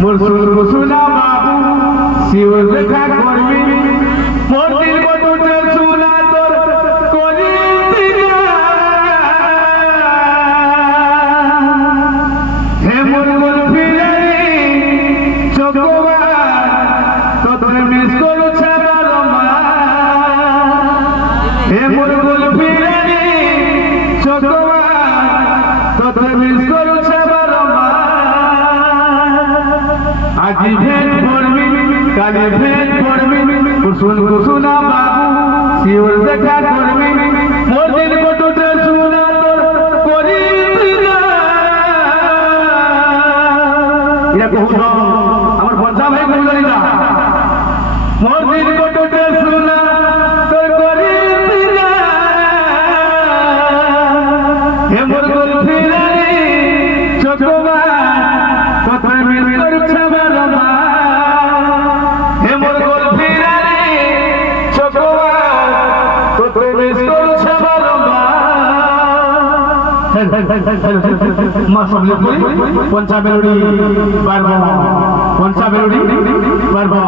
মোর সুনা বাবু শিওর দেখা করবি মোর দিল বটুতে সুনা তোর করি দিলা হে মোর গোল ফিরারি চকোবা তোরে মিস করছে বারমা হে মোর গোল ফিরারি চকোবা তোরে মিস করছে বারমা আজি ভেট করবি কালি ভেট করবি কুসুনা বাবু শিওর দেখা করবি মোর দিল বটুতে সুনা তোর করি দিলা এটা কহুন আমার বঞ্চা ভাই কহুন না মোর দিল বটুতে সুনা তোর করি দিলা হে মোর গোল ফিরারি চকোবা তোরে মিস করছে বারমা হে মোর গোল ফিরারি চকোবা তোরে মিস করছে বারমা মা সব লোক পঞ্চা মেলোডি পারবো পঞ্চা মেলোডি পারবো